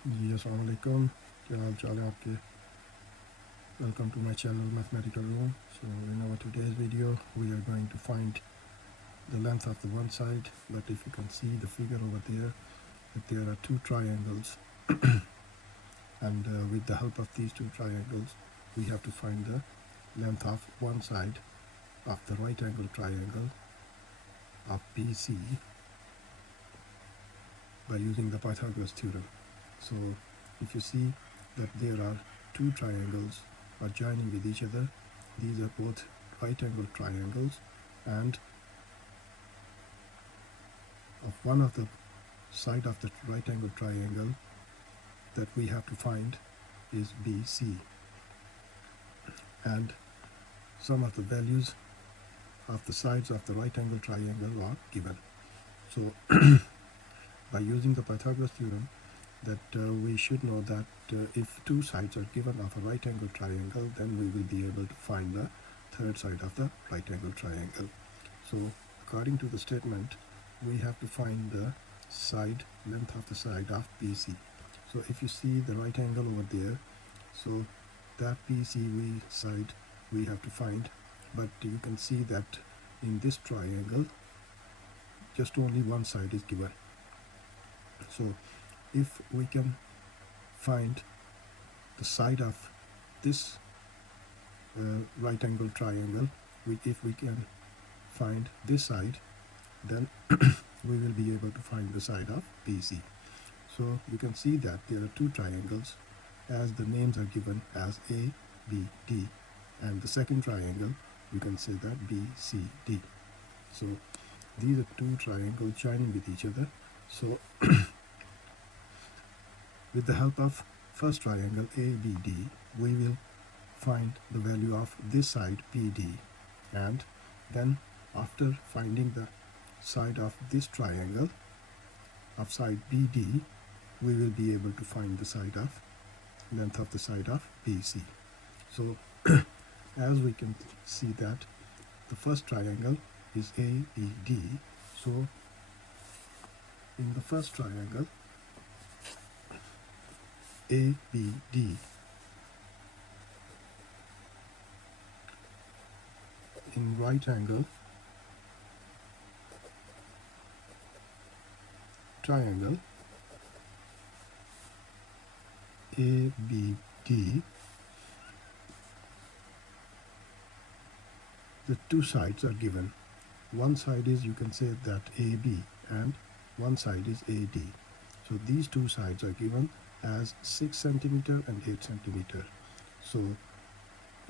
जी अस्सलाम वालेकुम, क्या हाल चाल है आपके। Welcome to my channel Mathematical Room. So in our today's video we are going to find the length of the one side, but if you can see the figure over there, that there are two triangles and with the help of these two triangles we have to find the length of one side of the right angle triangle of BC by using the Pythagoras theorem. So if you see that there are two triangles are joining with each other, these are both right angle triangles, and of one of the side of the right angle triangle that we have to find is BC, and some of the values of the sides of the right angle triangle are given. So by using the Pythagoras theorem, that we should know that if two sides are given of a right angle triangle, then we will be able to find the third side of the right angle triangle. So according to the statement, we have to find the side length of the side of BC. So if you see the right angle over there, so that BC side we have to find, but you can see that in this triangle just only one side is given. So if we can find the side of this right angle triangle, if we can find this side, then we will be able to find the side of BC. So you can see that there are two triangles as the names are given as A, B, D, and the second triangle you can say that B, C, D. So these are two triangles joining with each other. So with the help of first triangle ABD, we will find the value of this side BD, and then after finding the side of this triangle of side BD, we will be able to find the side of length of the side of BC. So as we can see that the first triangle is ABD, so in the first triangle ABD, in right angle triangle ABD, the two sides are given. One side is, you can say that AB, and one side is AD. So these two sides are given as 6 centimeter and 8 centimeter. So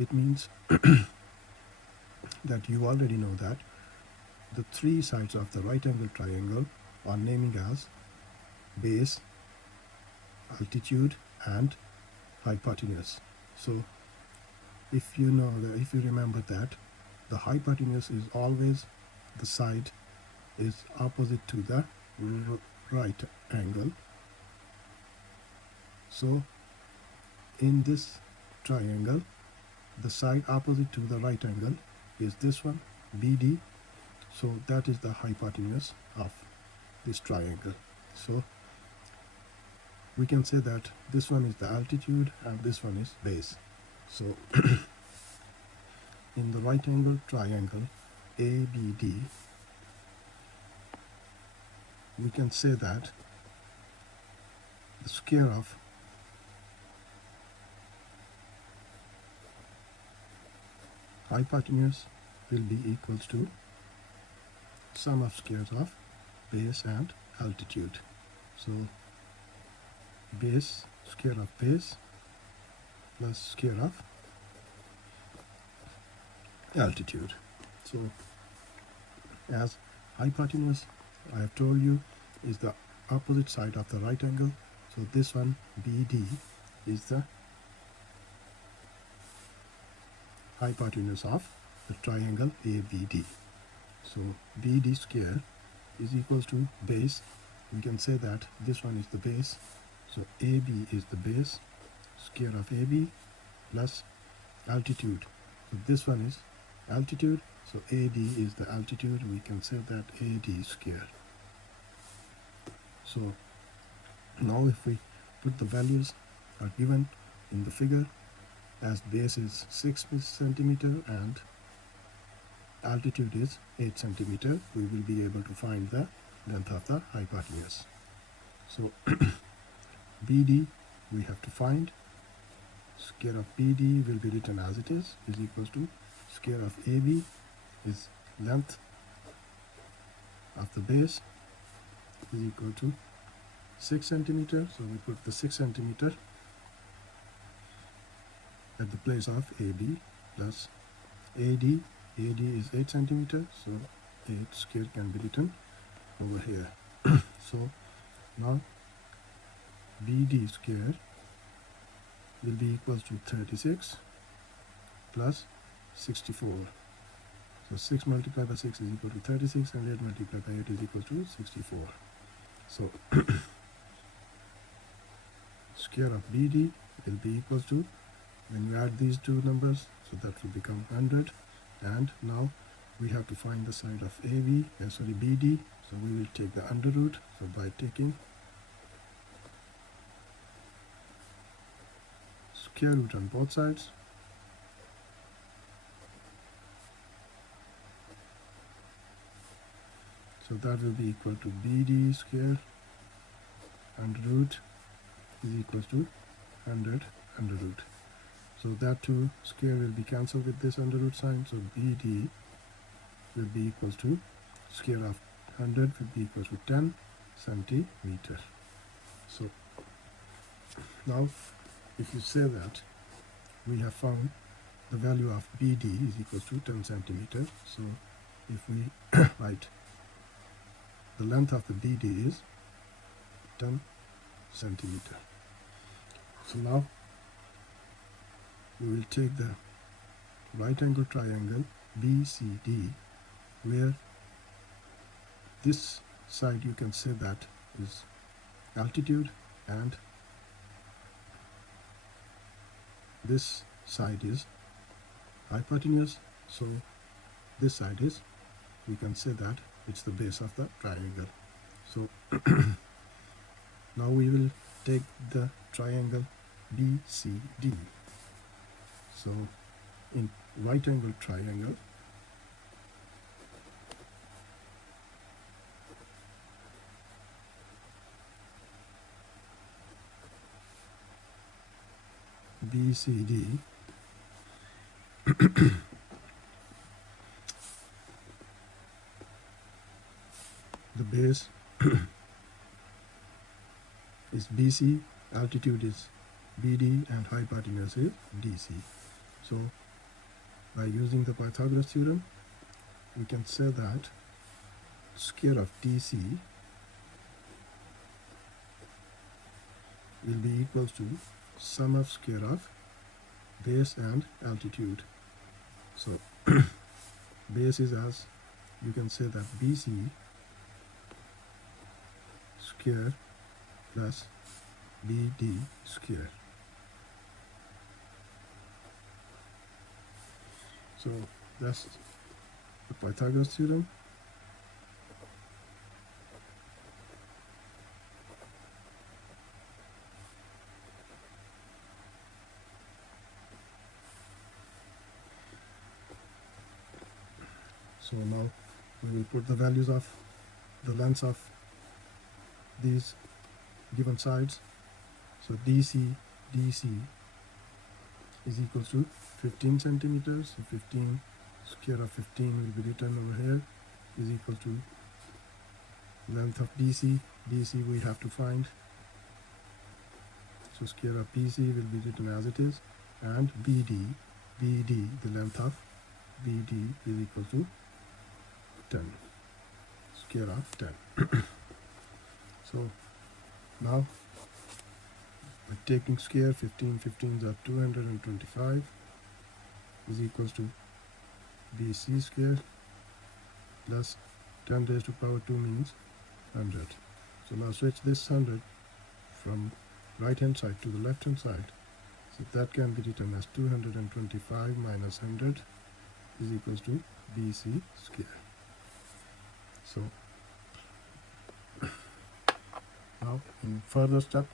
it means that you already know that the three sides of the right angle triangle are naming as base, altitude, and hypotenuse. So if you know that, if you remember that the hypotenuse is always the side is opposite to the right angle. So in this triangle, the side opposite to the right angle is this one, BD. So that is the hypotenuse of this triangle. So we can say that this one is the altitude and this one is base. So in the right angle triangle ABD, we can say that the square of hypotenuse will be equals to sum of squares of base and altitude. So base, square of base plus square of altitude. So as hypotenuse, I have told you, is the opposite side of the right angle. So this one BD is the hypotenuse of the triangle ABD. So BD square is equals to base. We can say that this one is the base. So AB is the base, square of AB plus altitude. So this one is altitude. So AD is the altitude. We can say that AD square. So now if we put the values are given in the figure. As base is 6 centimeter and altitude is 8 centimeter, we will be able to find the length of the hypotenuse. So BD we have to find. Square of BD will be written as it is equals to square of AB is length of the base is equal to 6 centimeter. So we put the 6 centimeter at the place of AB plus AD. AD is 8 centimeter, so 8 square can be written over here. So now BD square will be equals to 36 plus 64. So 6 multiplied by 6 is equal to 36 and 8 multiplied by 8 is equal to 64. So square of BD will be equals to, when you add these two numbers, so that will become 100. And now we have to find the side of BD. So we will take the under root. So by taking square root on both sides, so that will be equal to BD square under root is equals to 100 under root. So that two square will be cancelled with this under root sign. So BD will be equals to square of 100 will be equals to 10 centimeter. So now if you say that we have found the value of BD is equals to 10 centimeter. So if we write the length of the BD is 10 centimeter. So now we will take the right angle triangle BCD, where this side you can say that is altitude and this side is hypotenuse. So this side is, we can say that it's the base of the triangle. So now we will take the triangle BCD. So in right angle triangle, BCD, the base is BC, altitude is BD, and hypotenuse is DC. So by using the Pythagoras theorem, we can say that square of DC will be equals to sum of square of base and altitude. So base is, as you can say that BC square plus BD square. So that's the Pythagoras theorem. So now we will put the values of the lengths of these given sides. So DC is equal to 15 centimeters. So 15 square of 15 will be written over here is equal to length of BC. BC we have to find. So square of BC will be written as it is, and BD, the length of BD is equal to 10, square of 10. So now by taking square, 15s are 225 is equals to BC square plus 10 raised to power 2 means 100. So now switch this 100 from right hand side to the left hand side. So that can be written as 225 minus 100 is equals to BC square. So now in further step,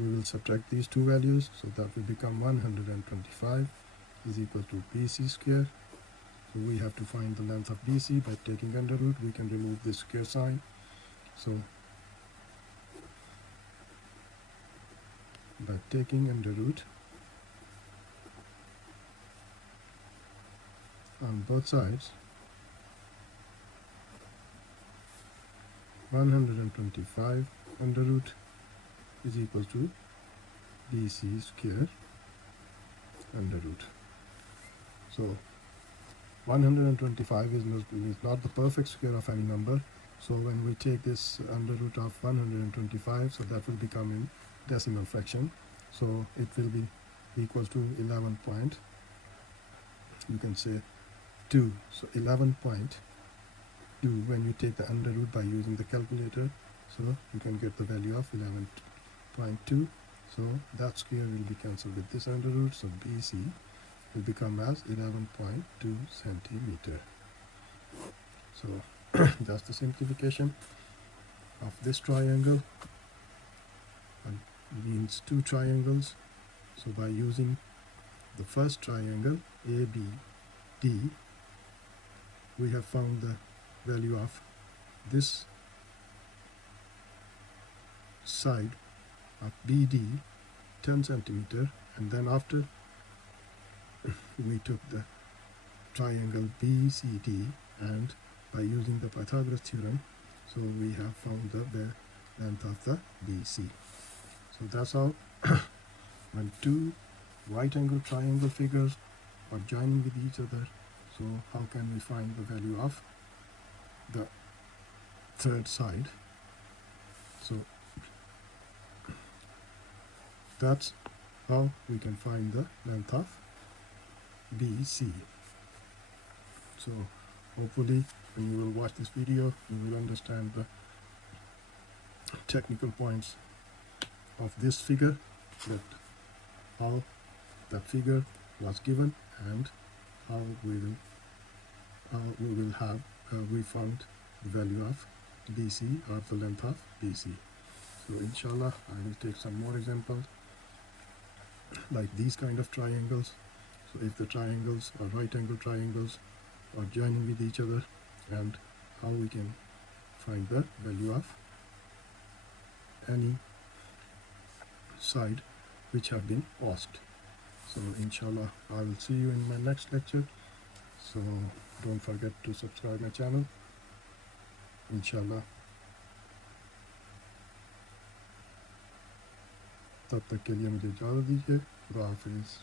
we will subtract these two values, so that will become 125 is equal to BC square. So we have to find the length of BC by taking under root. We can remove this square sign. So by taking under root on both sides, 125 under root is equal to BC square under root. So 125 is not the perfect square of any number. So when we take this under root of 125, so that will become in decimal fraction. So it will be equal to 11 point, you can say 2. So 11.2 when you take the under root by using the calculator, so you can get the value of 11.2. So that square will be cancelled with this under root, so BC will become as 11.2 centimeter. So that's the simplification of this triangle. And means two triangles. So by using the first triangle ABD, we have found the value of this side of BD 10 centimeter, and then after we took the triangle BCD, and by using the Pythagoras theorem, so we have found the length of the BC. So that's how when two right angle triangle figures are joining with each other, so how can we find the value of the third side? So that's how we can find the length of BC. So hopefully when you will watch this video, you will understand the technical points of this figure, that how that figure was given and how we will have we found the value of BC, or the length of BC. So inshallah I will take some more examples like these kind of triangles. So if the triangles or right angle triangles are joining with each other, and how we can find the value of any side which have been asked. So inshallah I will see you in my next lecture. So don't forget to subscribe my channel. इंशाल्लाह तब तक के लिए मुझे इजाज़त दीजिए। खुदा हाफिज़।